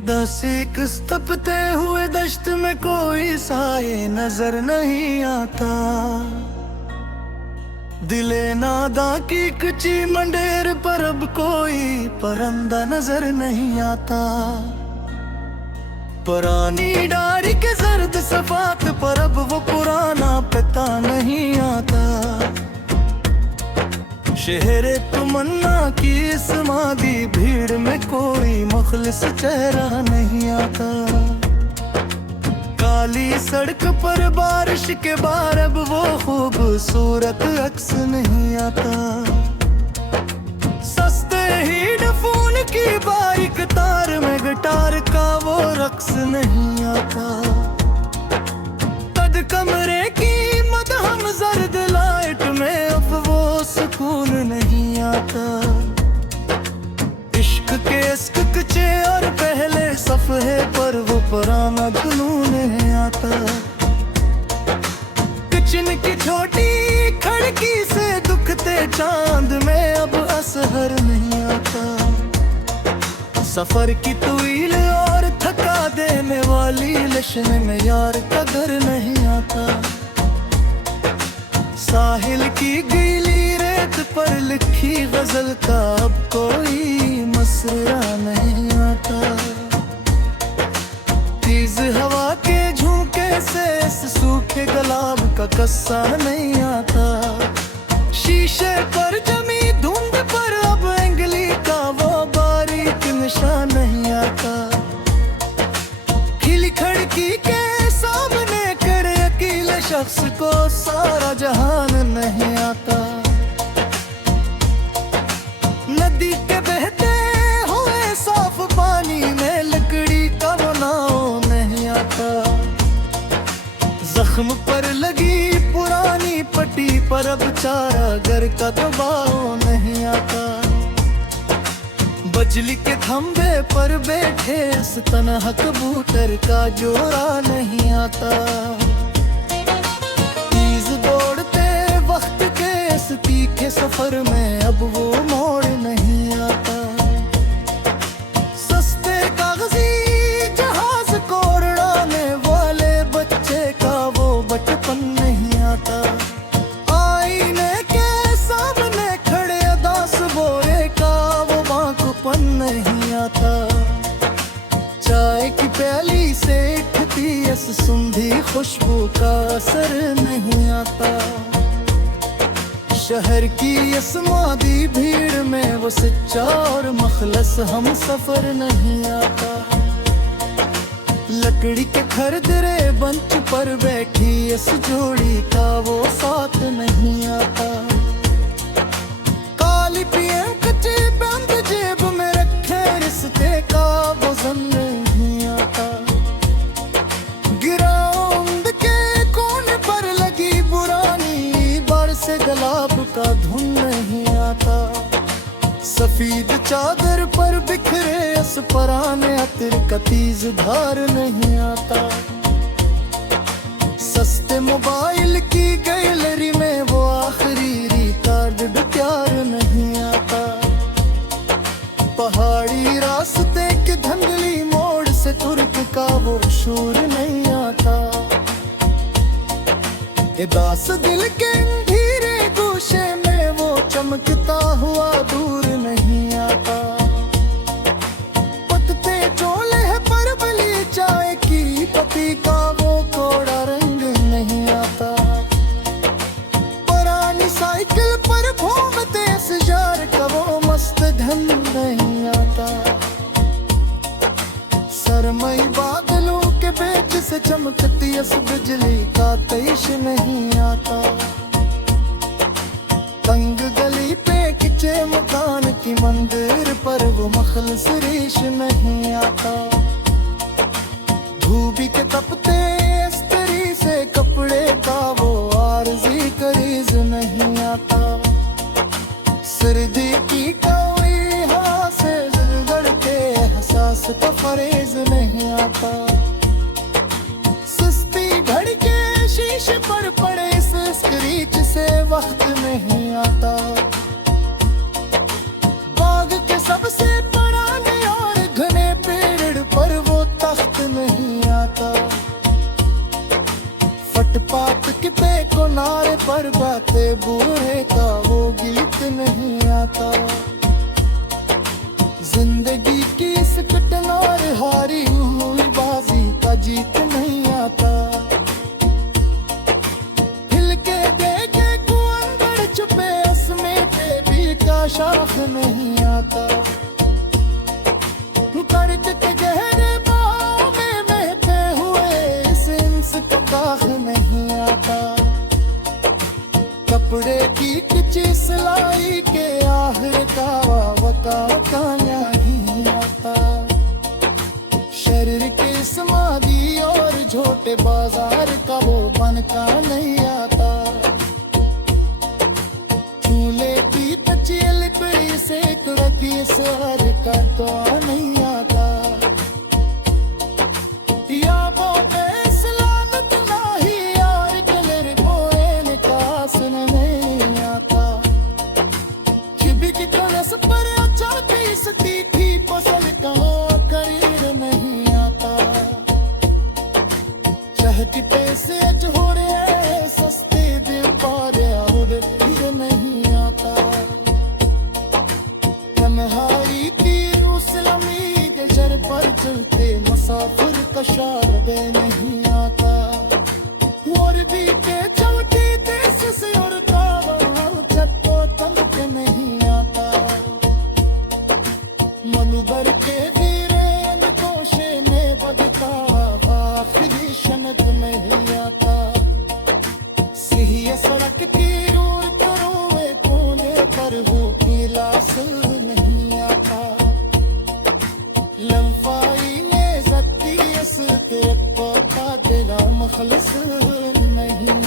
दसिक तपते हुए दश्त में कोई साए नजर नहीं आता। दिले नादा की कच्ची मंडेर पर अब कोई परंदा नजर नहीं आता। पुरानी डारी के जर्द सफात पर अब वो पुराना पता नहीं आता। शहरे तमन्ना की इस मादी भीड़ में कोई मुखलिस चेहरा नहीं आता। काली सड़क पर बारिश के बाद अब वो खूबसूरत अक्स नहीं आता। सस्ते ही डफून की बारीक तार में गिटार का वो रक्स नहीं आता। तद कमरे की मदहम जर्द लाइट में अब वो सुकून नहीं आता। इश्क के इश्क कच्चे और पहले सफहे पर वो पुराना जुनून नहीं आता। किचन की छोटी खिड़की से दुखते चांद में अब असहर नहीं आता। सफर की तवील और थका देने वाली लश्न में यार का घर नहीं आता। साहिल की गीली रेत पर लिखी गजल का अब कोई मसरा नहीं आता। तेज हवा के झोंके से इस सूखे गुलाब का कस्सा नहीं आता। शीशे पर जमी धुंध पर अब एंगली का वो बारीक निशान नहीं आता। खिली खिड़की के सामने करे अकेले शख्स को सारा जहान नहीं आता। नदी के बहते हुए साफ पानी में लकड़ी का वो नाव नहीं आता। जख्म पर लगी पुरानी पट्टी पर अब चारा घर का दबाव नहीं आता। बजली के खंभे पर बैठे इस तन्हा कबूतर का जोड़ा नहीं आता। तेज दौड़ते वक्त के इस तीखे सफर में अब वो मोड़ नहीं आता। सस्ते कागजी जहाज को उड़ाने वाले बच्चे का वो बचपन नहीं आता। आईने के सामने खड़े अदास बोरे का वो बांकुपन नहीं आता। चाय की प्याली से उठती इस सुंधी खुशबू का असर नहीं आता। शहर की इस मादी भीड़ में वो सच्चा और मखलस हम सफर नहीं आता। लकड़ी के खरदरे बंच पर बैठी इस जोड़ी का वो साथ नहीं आता। काली पीएम कच्चे बंद जेब में रखे रिश्ते का वो जम नहीं आता। गिराउंड के कोने पर लगी पुरानी बार से गुलाब का धुन नहीं आता। सफेद चादर पर बिखरे इस पुराने अतर का तेज धार नहीं आता। सस्ते मोबाइल की गैलरी में वो आखिरी रिकॉर्ड प्यार नहीं आता। पहाड़ी रास्ते के धंधली मोड़ से तुर्क का वो शोर नहीं आता। दास दिल के धीरे गोशे में वो चमकता हुआ दूर नहीं आता। पत्ते चोले है पर बली चाय की पत्ती का वो कोड़ा रंग नहीं आता। पुरानी साइकिल पर घूमते सजार का वो मस्त ढंग नहीं आता। सरमई बादलों के बीच से चमकती इस बिजली का तेज नहीं आता। तंग गली पे किचे मकान की मंदिर पर वो मखलस रेश नहीं आता। धूबी के तपते इस्त्री से कपड़े का वो आरजी करीज नहीं आता। सर्दी की कोई हवा से गड़ के एहसास का फरेज नहीं आता। सुस्ती घड़ी के शीशे पर पड़े इस स्क्रीच से वक्त नहीं आता। बाग के सबसे पुराने और घने पेड़ पर नहीं आता। फुटपाथ किते किनारे पर बातें बूढ़े का वो गीत नहीं आता। जिंदगी की इस कटनार हारी हुई बाजी का जीत नहीं आता। हिल के देखे को अंदर छुपे उसमें भी का शाख नहीं आता। कर्ज के गहरे बाहों में बहते हुए इस इंस को काख नहीं आता। कपड़े की किसी सिलाई के आखिर का वका नहीं आता। शरीर के समाधि और झोटे बाजार का वो बन का नहीं आता। चूल्हे की तचियल पड़ी से कुड़की सर का तो नहीं आता। या वो सलामत नाही यार कलर बोए निकास नहीं आता। चिभी की तरस पर अच्छा की थी फसल कहाँ करीर नहीं आता। चाहती पैसे हो रहे हैं सस्ते दिल पारे और फिर नहीं आता। तन्हाई की उस्लमी के जर पर चलते मुसाफिर का शारबे नहीं आता। और भी के चलती देश से और काबल छत को तंग के नहीं आता। मनुबर के वीरेंद्र कोशे में बगता आखिरी शनक नहीं आता। सही सड़क की रोड पर हुए कोने पर हो गिलास नहीं आता। लम्फाई ने जत्ती के पोता दिला मखलस नहीं